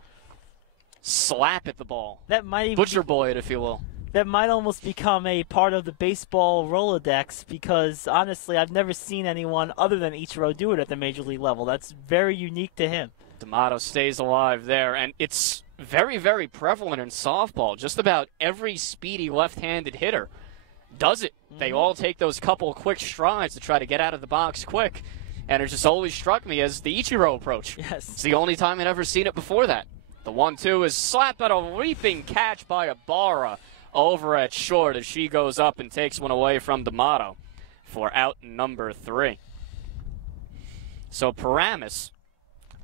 slap at the ball. That might even Butcher boy it, if you will. That might almost become a part of the baseball Rolodex because, honestly, I've never seen anyone other than Ichiro do it at the major league level. That's very unique to him. D'Amato stays alive there, and it's very, very prevalent in softball. Just about every speedy left-handed hitter does it. Mm-hmm. They all take those couple quick strides to try to get out of the box quick, and it just always struck me as the Ichiro approach. Yes. It's the only time I'd ever seen it before that. The 1-2 is slapped at a leaping catch by Ibarra over at short as she goes up and takes one away from D'Amato for out number 3. So Paramus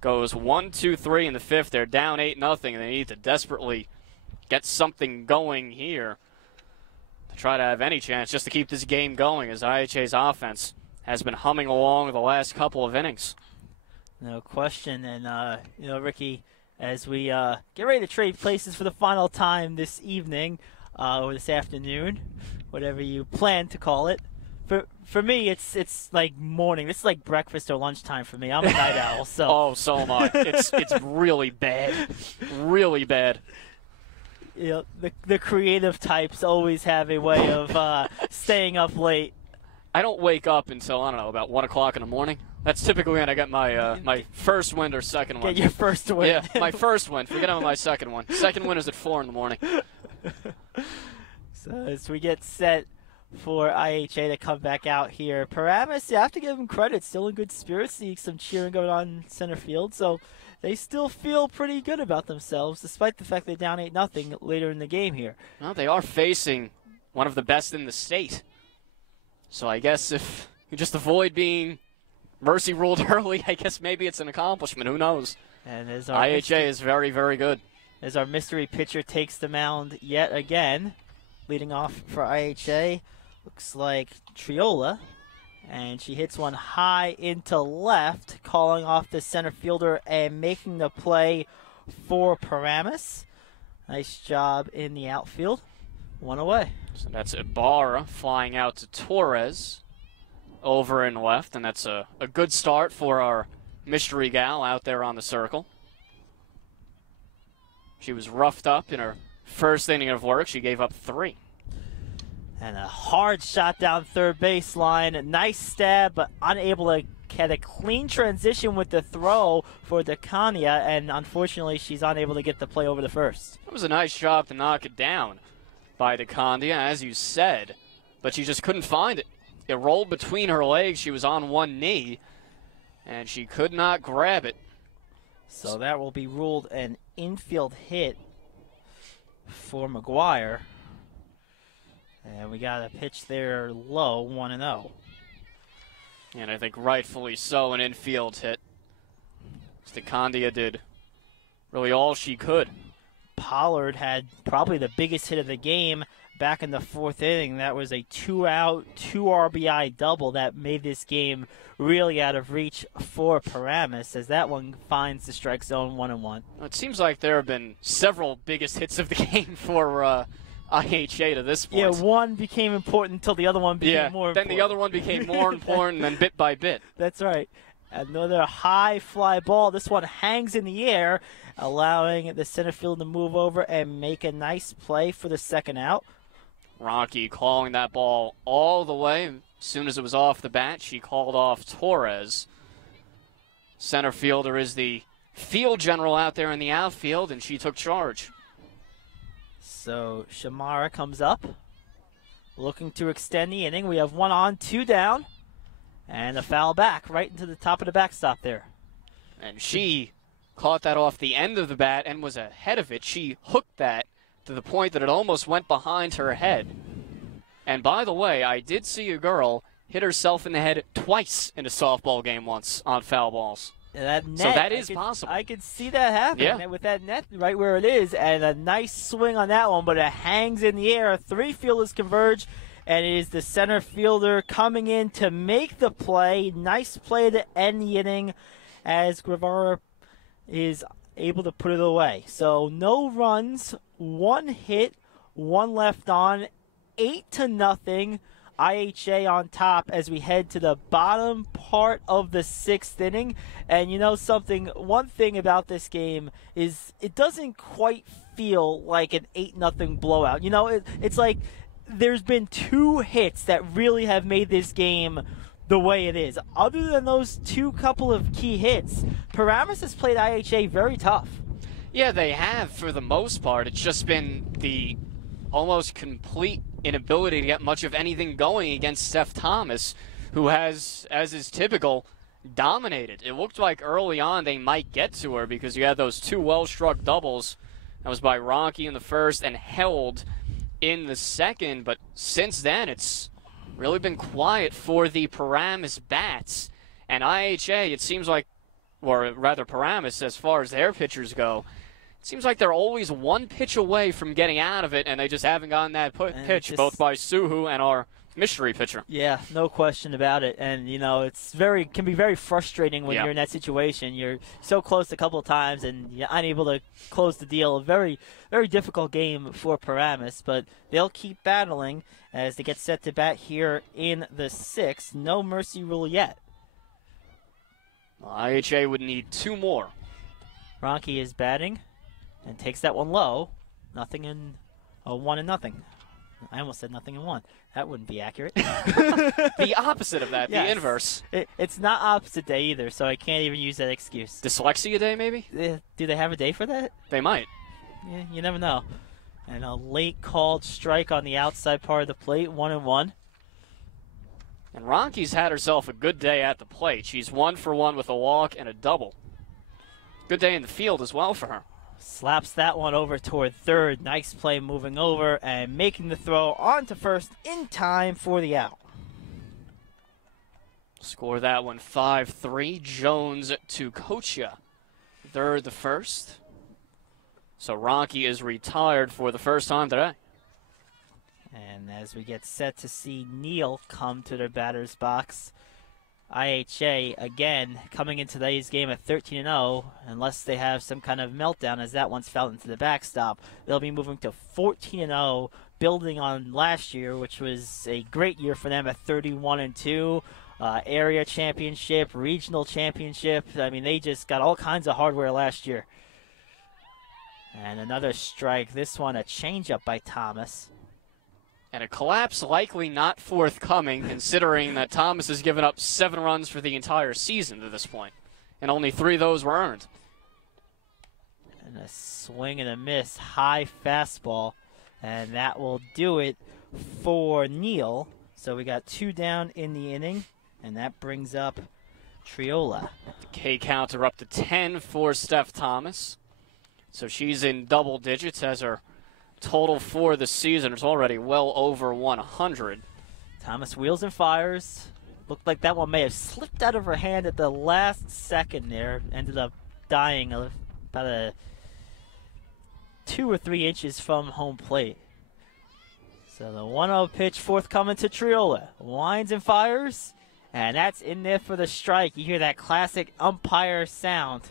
goes 1-2-3 in the 5th. They're down 8-0, and they need to desperately get something going here to try to have any chance just to keep this game going as IHA's offense has been humming along the last couple of innings. No question. And, Ricky, as we get ready to trade places for the final time this evening, or this afternoon, whatever you plan to call it. For me, it's like morning. This is like breakfast or lunchtime for me. I'm a night owl, so. Oh, so am I. It's really bad, really bad. You know, the creative types always have a way of staying up late. I don't wake up until, I don't know, about 1 o'clock in the morning. That's typically when I get my my first win or second win. Get your first win. Yeah, my first win. Forget about my second one. Second win is at 4 in the morning. So as we get set for IHA to come back out here, Paramus, you have to give them credit, still in good spirits. See some cheering going on in center field, so they still feel pretty good about themselves, despite the fact they're down 8-0 later in the game here. Well, they are facing one of the best in the state. So I guess if you just avoid being mercy ruled early, I guess maybe it's an accomplishment. Who knows? And as IHA is very, very good. As our mystery pitcher takes the mound yet again, leading off for IHA, looks like Triola, and she hits one high into left, calling off the center fielder and making the play for Paramus. Nice job in the outfield. One away. So that's Ibarra flying out to Torres over and left, and that's a good start for our mystery gal out there on the circle. She was roughed up in her first inning of work. She gave up 3. And a hard shot down third baseline. Nice stab, but unable to get a clean transition with the throw for Decania, and unfortunately she's unable to get the play over the first. It was a nice job to knock it down by Decandia, as you said, but she just couldn't find it. It rolled between her legs. She was on one knee, and she could not grab it. So that will be ruled an infield hit for McGuire. And we got a pitch there low, 1-0. And I think rightfully so, an infield hit. Stikandia did really all she could. Pollard had probably the biggest hit of the game back in the 4th inning. That was a 2-out, 2 RBI double that made this game really out of reach for Paramus, as that one finds the strike zone 1-1. It seems like there have been several biggest hits of the game for IHA to this point. Yeah, one became important until the other one became more important. Then the other one became more important, and then bit by bit. That's right. Another high fly ball. This one hangs in the air, allowing the center field to move over and make a nice play for the 2nd out. Rocky calling that ball all the way. As soon as it was off the bat, she called off Torres. Center fielder is the field general out there in the outfield, and she took charge. So Shamara comes up, looking to extend the inning. We have 1 on, 2 down, and a foul back right into the top of the backstop there. And she caught that off the end of the bat and was ahead of it. She hooked that to the point that it almost went behind her head. And by the way, I did see a girl hit herself in the head twice in a softball game once on foul balls. That net, so that is possible. I could see that happening with that net right where it is, and a nice swing on that one, but it hangs in the air. 3 fielders converge, and it is the center fielder coming in to make the play. Nice play to end the inning as Guevara is able to put it away. So no runs, 1 hit, 1 left on, 8-0. IHA on top as we head to the bottom part of the 6th inning. And you know something, one thing about this game is it doesn't quite feel like an 8-0 blowout. You know, it's like there's been 2 hits that really have made this game the way it is. Other than those 2 couple of key hits, Paramus has played IHA very tough. Yeah, they have for the most part. It's just been the almost complete inability to get much of anything going against Steph Thomas, who has, as is typical, dominated. It looked like early on they might get to her because you had those 2 well-struck doubles. That was by Rocky in the 1st and held in the 2nd, but since then it's really been quiet for the Paramus bats. And IHA, it seems like, or rather Paramus, as far as their pitchers go, it seems like they're always 1 pitch away from getting out of it, and they just haven't gotten that pitch, both by Suhu and our mystery pitcher. Yeah, no question about it. And, you know, can be very frustrating when you're in that situation. You're so close a couple of times, and you're unable to close the deal. A very, very difficult game for Paramus, but they'll keep battling as they get set to bat here in the 6th. No mercy rule yet. Well, IHA would need 2 more. Ronke is batting and takes that one low. 1-0. I almost said 0-1. That wouldn't be accurate. The opposite of that, the inverse. It's not opposite day either, so I can't even use that excuse. Dyslexia day, maybe? Do they have a day for that? They might. Yeah, you never know. And a late called strike on the outside part of the plate, 1-1. And Ronke's had herself a good day at the plate. She's 1 for 1 with a walk and a double. Good day in the field as well for her. Slaps that one over toward 3rd. Nice play moving over and making the throw onto 1st in time for the out. Score that one 5-3. Jones to Kocha. 3rd the 1st. So Ronke is retired for the first time today. And as we get set to see Neal come to their batter's box, IHA, again, coming into today's game at 13-0, unless they have some kind of meltdown as that one's fell into the backstop. They'll be moving to 14-0, building on last year, which was a great year for them at 31-2. Area championship, regional championship. I mean, they just got all kinds of hardware last year. And another strike. This one a changeup by Thomas. And a collapse likely not forthcoming, considering that Thomas has given up 7 runs for the entire season to this point, and only 3 of those were earned. And a swing and a miss, high fastball, and that will do it for Neal. So we got 2 down in the inning, and that brings up Triola. The K counter up to 10 for Steph Thomas. So she's in double digits as her total for the season. It's already well over 100. Thomas wheels and fires. Looked like that one may have slipped out of her hand at the last second there. Ended up dying about 2 or 3 inches from home plate. So the 1-0 pitch forthcoming to Triola. Winds and fires. And that's in there for the strike. You hear that classic umpire sound.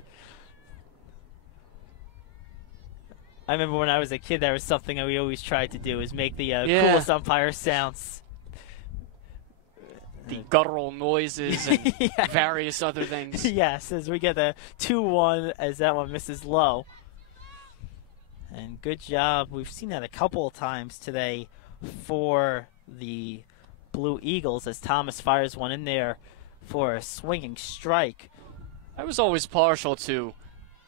I remember when I was a kid, there was something that we always tried to do, is make the coolest umpire sounds. The guttural noises and various other things. Yes, as we get the 2-1 as that one misses low. And good job. We've seen that a couple of times today for the Blue Eagles as Thomas fires one in there for a swinging strike. I was always partial to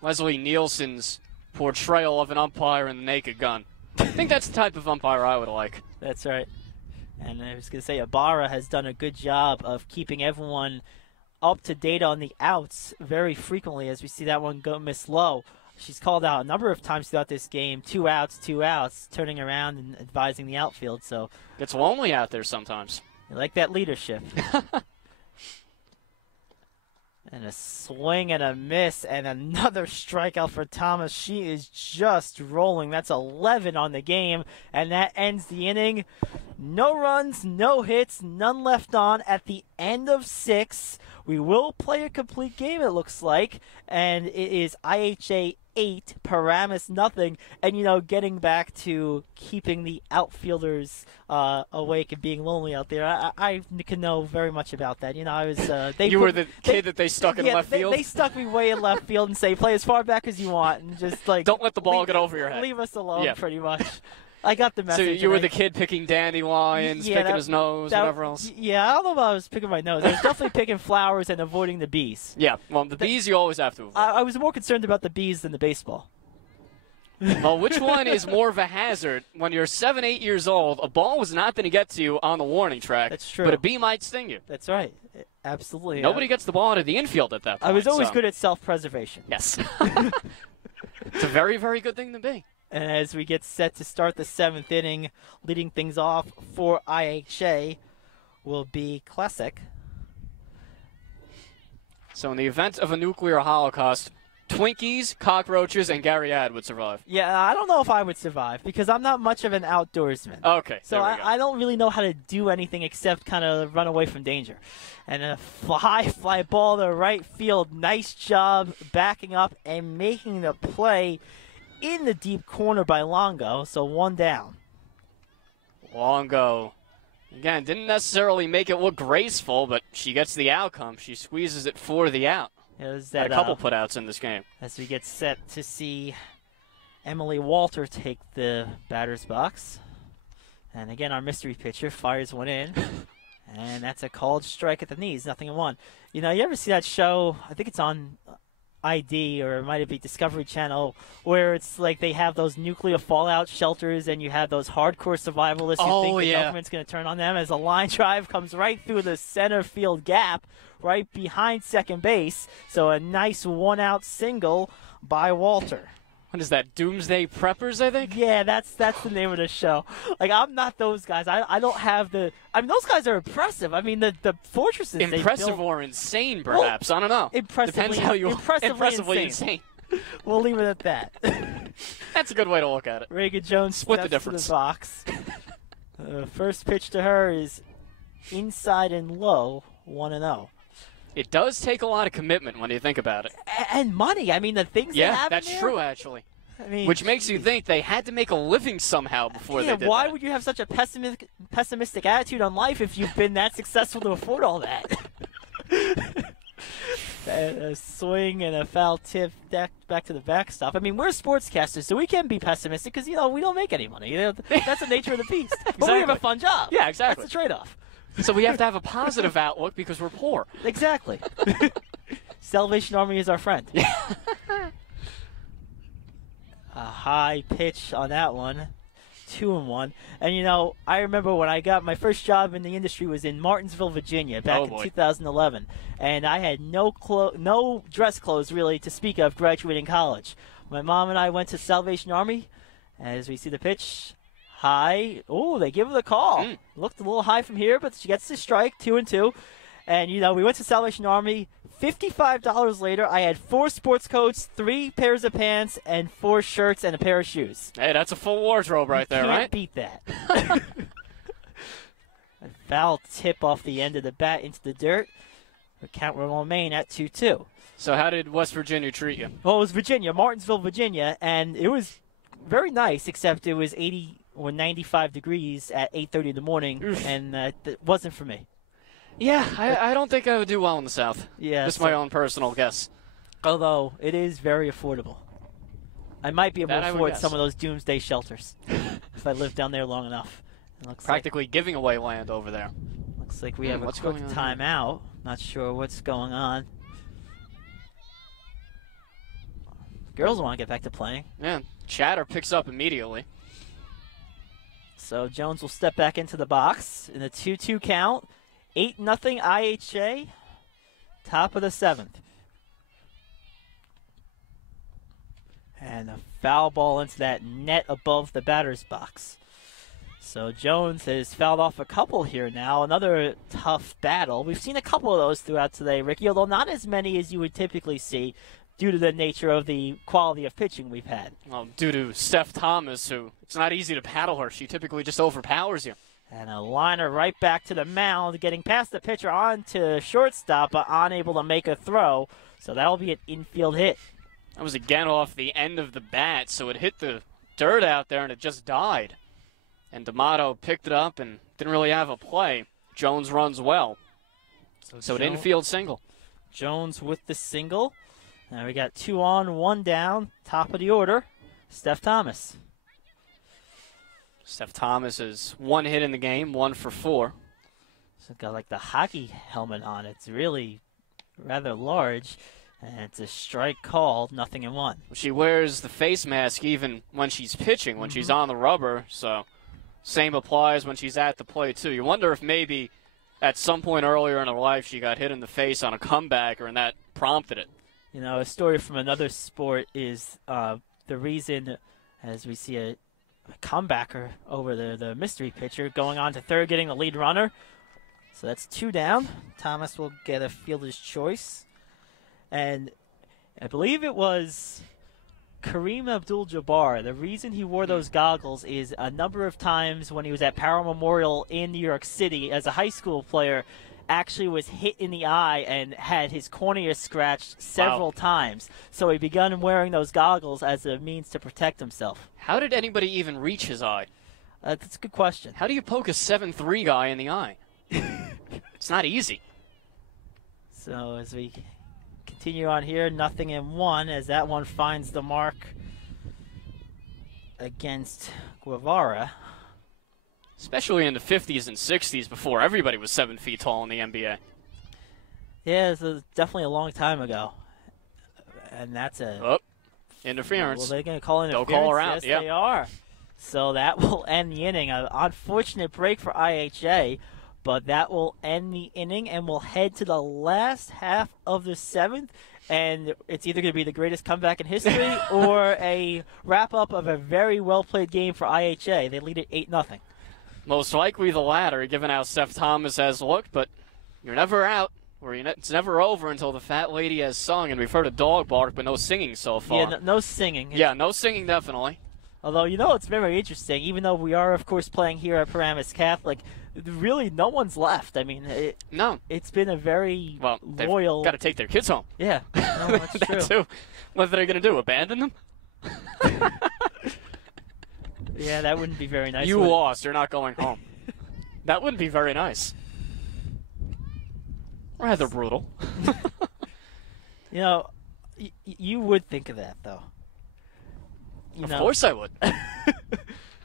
Leslie Nielsen's portrayal of an umpire in the Naked Gun. I think that's the type of umpire I would like. That's right. And I was going to say, Ibarra has done a good job of keeping everyone up to date on the outs very frequently as we see that one go miss low. She's called out a number of times throughout this game, 2 outs, turning around and advising the outfield. So it's lonely out there sometimes. You like that leadership. And a swing and a miss and another strikeout for Thomas. She is just rolling. That's 11 on the game, and that ends the inning. No runs, no hits, none left on at the end of 6. We will play a complete game, it looks like, and it is IHA 8, Paramus nothing. And, you know, getting back to keeping the outfielders awake and being lonely out there, I can know very much about that. You know, I was you were the kid that they stuck in left field? They stuck me way in left field and say, play as far back as you want, and just, like, don't let the ball get over your head. Leave us alone, pretty much. I got the message. So you were the kid picking dandelions, picking his nose, whatever else? Yeah, I don't know if I was picking my nose. I was definitely picking flowers and avoiding the bees. Yeah, well, the bees you always have to avoid. I was more concerned about the bees than the baseball. Well, which one is more of a hazard? When you're 7, 8 years old, a ball was not going to get to you on the warning track. That's true. But a bee might sting you. That's right. Absolutely. Nobody gets the ball out of the infield at that point. I was always good at self-preservation. Yes. It's a very, very good thing to be. And as we get set to start the 7th inning, leading things off for IHA will be Classic. So in the event of a nuclear holocaust, Twinkies, cockroaches, and Gary Ad would survive. Yeah, I don't know if I would survive because I'm not much of an outdoorsman. Okay. So I don't really know how to do anything except kind of run away from danger. And a high fly ball to right field. Nice job backing up and making the play in the deep corner by Longo. So 1 down. Longo. Again, didn't necessarily make it look graceful, but she gets the outcome. She squeezes it for the out. Had a couple putouts in this game. As we get set to see Emily Walter take the batter's box. And again, our mystery pitcher fires one in. And that's a called strike at the knees, 0-1. You know, you ever see that show, I think it's on ID or it might be Discovery Channel, where it's like they have those nuclear fallout shelters and you have those hardcore survivalists who think the government's going to turn on them as a line drive comes right through the center field gap right behind second base. So a nice 1-out single by Walter. What is that, Doomsday Preppers, I think? Yeah, that's the name of the show. Like, I'm not those guys. I don't have the... I mean, those guys are impressive. I mean, the fortresses impressive they built, or insane, perhaps. Well, I don't know. Depends how you... Impressively insane. We'll leave it at that. That's a good way to look at it. Reagan Jones Split steps the difference. to the box. First pitch to her is inside and low, 1-0. It does take a lot of commitment when you think about it. And money. I mean, the things they have Yeah, that's in there, true, actually. I mean, which makes you think they had to make a living somehow before they did why that. would you have such a pessimistic attitude on life if you've been that successful to afford all that? A swing and a foul tip back to the backstop. I mean, we're sportscasters, so we can be pessimistic because, you know, we don't make any money. You know, that's the nature of the beast. But we have a fun job. Yeah, exactly. That's the trade-off. So we have to have a positive outlook because we're poor. Exactly. Salvation Army is our friend. A high pitch on that one. 2-1. And, you know, I remember when I got my first job in the industry was in Martinsville, Virginia, back in 2011. And I had no dress clothes, really, to speak of graduating college. My mom and I went to Salvation Army, As we see the pitch, high. Oh, they give her the call. Looked a little high from here, but she gets the strike, 2-2. And, you know, we went to Salvation Army. $55 later, I had 4 sports coats, 3 pairs of pants, and 4 shirts and a pair of shoes. Hey, that's a full wardrobe right there, right? Can't beat that. A foul tip off the end of the bat into the dirt. The count will remain at 2-2. So how did West Virginia treat you? Well, it was Virginia, Martinsville, Virginia, and it was very nice, except it was 80 or 95 degrees at 8:30 in the morning, and that wasn't for me. Yeah, I don't think I would do well in the South. Yeah, just my own personal guess. Although it is very affordable. I might be able to afford guess. some of those doomsday shelters if I live down there long enough. It looks Practically giving away land over there. Looks like we have a what's quick going on timeout. Not sure what's going on. Girls want to get back to playing. Yeah, chatter picks up immediately. So Jones will step back into the box in a 2-2 count. 8-0 IHA. Top of the 7th. And a foul ball into that net above the batter's box. So Jones has fouled off a couple here now. Another tough battle. We've seen a couple of those throughout today, Ricky, although not as many as you would typically see due to the nature of the quality of pitching we've had. Well, due to Steph Thomas, who it's not easy to paddle her. She typically just overpowers you. And a liner right back to the mound, getting past the pitcher onto shortstop, but unable to make a throw. So that'll be an infield hit. That was again off the end of the bat, so it hit the dirt out there and it just died. And D'Amato picked it up and didn't really have a play. Jones runs well. So an infield single. Jones with the single. Now we got 2 on, 1 down. Top of the order, Steph Thomas. Steph Thomas is 1 hit in the game, 1 for 4. So it's got like the hockey helmet on. It's really rather large. And it's a strike called, 0-1. She wears the face mask even when she's pitching, when she's on the rubber. So same applies when she's at the plate, too. You wonder if maybe at some point earlier in her life she got hit in the face on a comebacker and that prompted it. You know, a story from another sport is the reason, as we see a comebacker over the mystery pitcher going on to third, getting the lead runner. So that's 2 down. Thomas will get a fielder's choice. And I believe it was Kareem Abdul-Jabbar. The reason he wore those goggles is a number of times when he was at Power Memorial in New York City as a high school player, actually was hit in the eye and had his cornea scratched several times. So he began wearing those goggles as a means to protect himself. How did anybody even reach his eye? That's a good question. How do you poke a 7'3" guy in the eye? It's not easy. So as we continue on here, 0-1 as that one finds the mark against Guevara. Especially in the 50s and 60s before everybody was 7 feet tall in the NBA. Yeah, it's definitely a long time ago. And that's Interference. Well, they're going to call interference. They'll call her out. Yes, yeah. they are. So that will end the inning. An unfortunate break for IHA, but that will end the inning, and we'll head to the last half of the 7th. And it's either going to be the greatest comeback in history or a wrap-up of a very well-played game for IHA. They lead it 8-0. Most likely the latter, given how Steph Thomas has looked, but you're never out, or it's never over until the fat lady has sung, and we've heard a dog bark, but no singing so far. Yeah, no singing. Yeah, no singing, definitely. Although, you know, it's very interesting. Even though we are, of course, playing here at Paramus Catholic, really no one's left. I mean, it's been a very loyal... They've got to take their kids home. Yeah, no, that's true. Too. What are they going to do, abandon them? Yeah, that wouldn't be very nice. You lost. You're not going home. That wouldn't be very nice. Rather brutal. You know, you would think of that, though. Of course I would.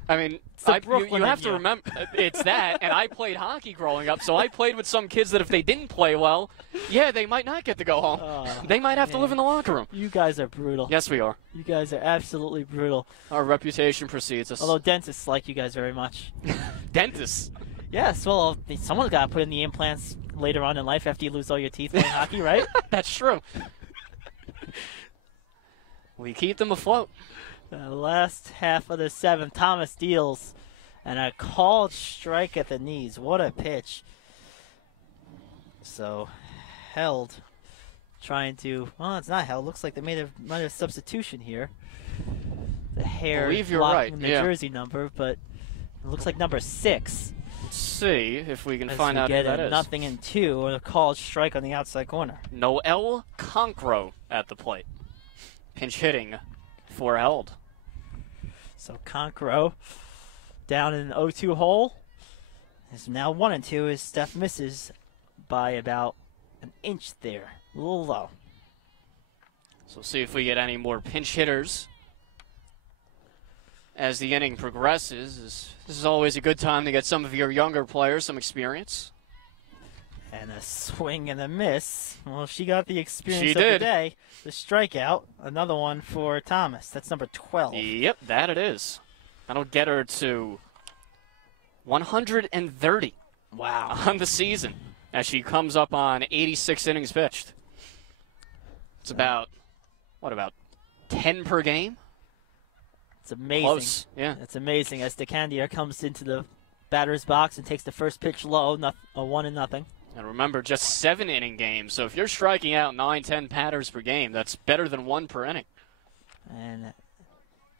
I mean, you have to remember, it's that, and I played hockey growing up, so I played with some kids that if they didn't play well, yeah, they might not get to go home. They might have to live in the locker room. You guys are brutal. Yes, we are. You guys are absolutely brutal. Our reputation precedes us. Although dentists like you guys very much. Dentists? Yes, well, someone's got to put in the implants later on in life after you lose all your teeth playing hockey, right? That's true. We keep them afloat. Last half of the 7th, Thomas deals, and a called strike at the knees. What a pitch. So, held, trying to, well, it's not held. Looks like they might have a substitution here. The hair believe you're right. blocking the Yeah. jersey number, but it looks like number 6. Let's see if we can As find we out who get that a is. nothing in 2, or a called strike on the outside corner. Noel Concro at the plate. Pinch hitting for Held. So Concro down in an 0-2 hole. Is now 1-2 as Steph misses by about an inch there. A little low. So see if we get any more pinch hitters as the inning progresses. This is always a good time to get some of your younger players some experience. And a swing and a miss. Well, she got the experience She of did. the day. The strikeout. Another one for Thomas. That's number 12. Yep, that it is. That'll get her to 130 Wow. on the season as she comes up on 86 innings pitched. It's about 10 per game? It's amazing. Close, yeah. It's amazing as DeCandier comes into the batter's box and takes the first pitch low, a 1-0. And remember, just 7-inning games. So if you're striking out 9-10 batters per game, that's better than 1 per inning. And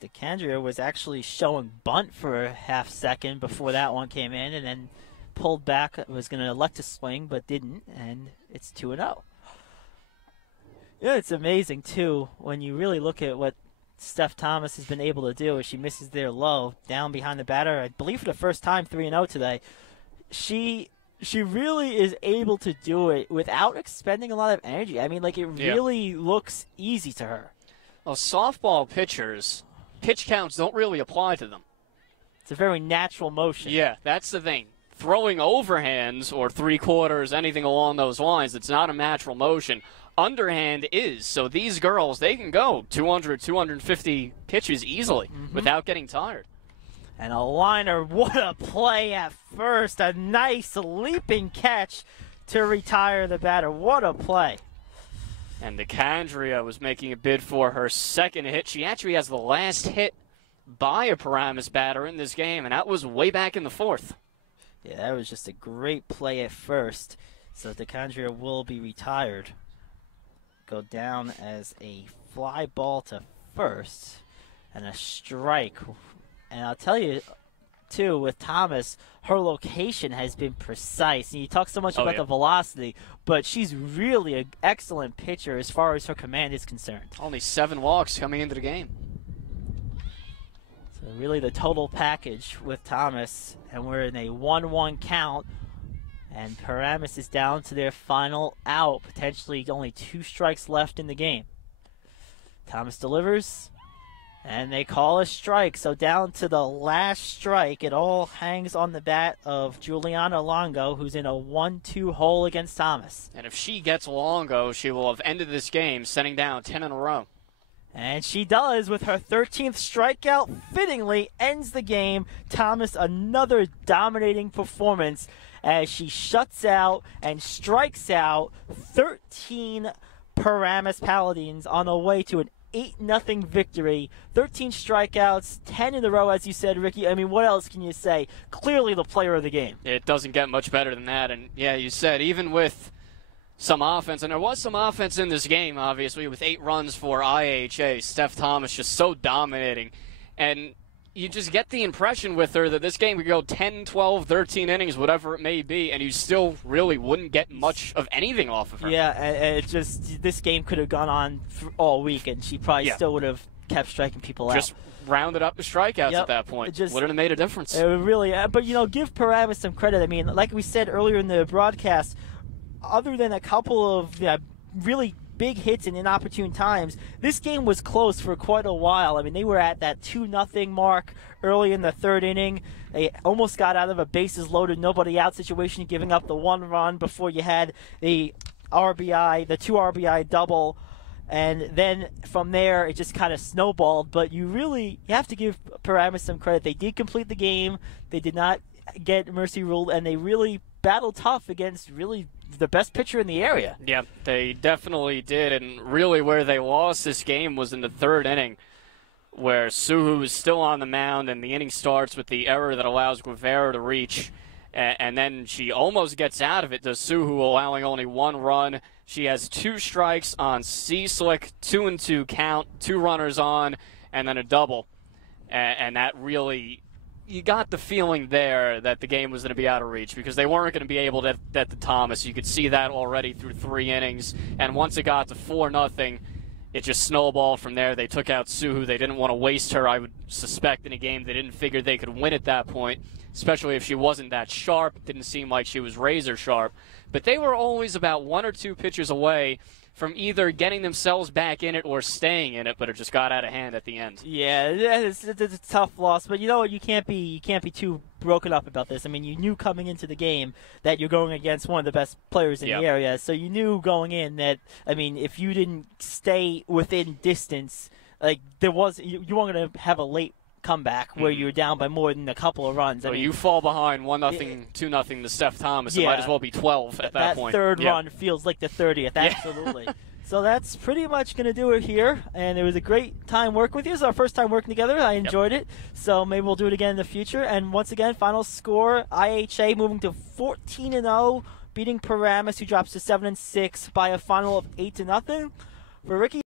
DeCandria was actually showing bunt for a half second before that one came in, and then pulled back. Was going to elect to swing, but didn't, and it's 2-0. Yeah, it's amazing, too, when you really look at what Steph Thomas has been able to do as she misses there low, down behind the batter. I believe for the first time 3-0 today. She really is able to do it without expending a lot of energy. I mean, like, it really looks easy to her. Well, softball pitchers, pitch counts don't really apply to them. It's a very natural motion. Yeah, that's the thing. Throwing overhands or three-quarters, anything along those lines, it's not a natural motion. Underhand is. So these girls, they can go 200, 250 pitches easily without getting tired. And a liner, what a play at first. A nice leaping catch to retire the batter. What a play. And DeCandria was making a bid for her second hit. She actually has the last hit by a Paramus batter in this game, and that was way back in the 4th. Yeah, that was just a great play at first. So DeCandria will be retired. Go down as a fly ball to first and a strike. And I'll tell you, too, with Thomas, her location has been precise. And you talk so much about the velocity, but she's really an excellent pitcher as far as her command is concerned. Only 7 walks coming into the game. So really the total package with Thomas. And we're in a 1-1 count. And Paramus is down to their final out. Potentially only 2 strikes left in the game. Thomas delivers. And they call a strike. So down to the last strike. It all hangs on the bat of Juliana Longo, who's in a 1-2 hole against Thomas. And if she gets Longo, she will have ended this game sending down 10 in a row. And she does with her 13th strikeout. Fittingly ends the game. Thomas, another dominating performance as she shuts out and strikes out 13 Paramus Paladins on the way to an 8-0 victory. 13 strikeouts, 10 in a row, as you said, Ricky. I mean, what else can you say? Clearly the player of the game. It doesn't get much better than that. And, yeah, you said even with some offense, and there was some offense in this game, obviously, with 8 runs for IHA. Steph Thomas just so dominating. And you just get the impression with her that this game could go 10, 12, 13 innings, whatever it may be, and you still really wouldn't get much of anything off of her. Yeah, and it just, this game could have gone on all week, and she probably still would have kept striking people out. Just rounded up the strikeouts at that point. Just wouldn't have made a difference. It really, but, you know, give Paramus some credit. I mean, like we said earlier in the broadcast, other than a couple of really big hits in inopportune times, this game was close for quite a while. I mean, they were at that 2-0 mark early in the 3rd inning. They almost got out of a bases loaded, nobody out situation, giving up the 1 run before you had the RBI, the 2 RBI double. And then from there, it just kind of snowballed. But you have to give Paramus some credit. They did complete the game. They did not get mercy ruled, and they really battled tough against really the best pitcher in the area. Yeah, they definitely did, and really where they lost this game was in the 3rd inning where Suhu is still on the mound, and the inning starts with the error that allows Guevara to reach. And then she almost gets out of it, does Suhu, allowing only 1 run. She has 2 strikes on C-Slick, 2-2 count, 2 runners on, and then a double. And that really, you got the feeling there that the game was going to be out of reach because they weren't going to be able to get the Thomas. You could see that already through 3 innings. And once it got to 4-0, it just snowballed from there. They took out Suhu. They didn't want to waste her, I would suspect, in a game. They didn't figure they could win at that point, especially if she wasn't that sharp. It didn't seem like she was razor sharp. But they were always about 1 or 2 pitches away from either getting themselves back in it or staying in it, but it just got out of hand at the end. Yeah, it's a tough loss, but you know what? You can't be too broken up about this. I mean, you knew coming into the game that you're going against one of the best players in the area, so you knew going in that, I mean, if you didn't stay within distance, like you weren't going to have a late comeback where you were down by more than a couple of runs. So I mean, you fall behind 1-0, 2-0 to Steph Thomas. It might as well be 12 at that point. That third run feels like the 30th. Absolutely. So that's pretty much going to do it here. And it was a great time working with you. It's our first time working together. I enjoyed it. So maybe we'll do it again in the future. And once again, final score, IHA moving to 14-0, beating Paramus, who drops to 7-6 by a final of 8-0. For Ricky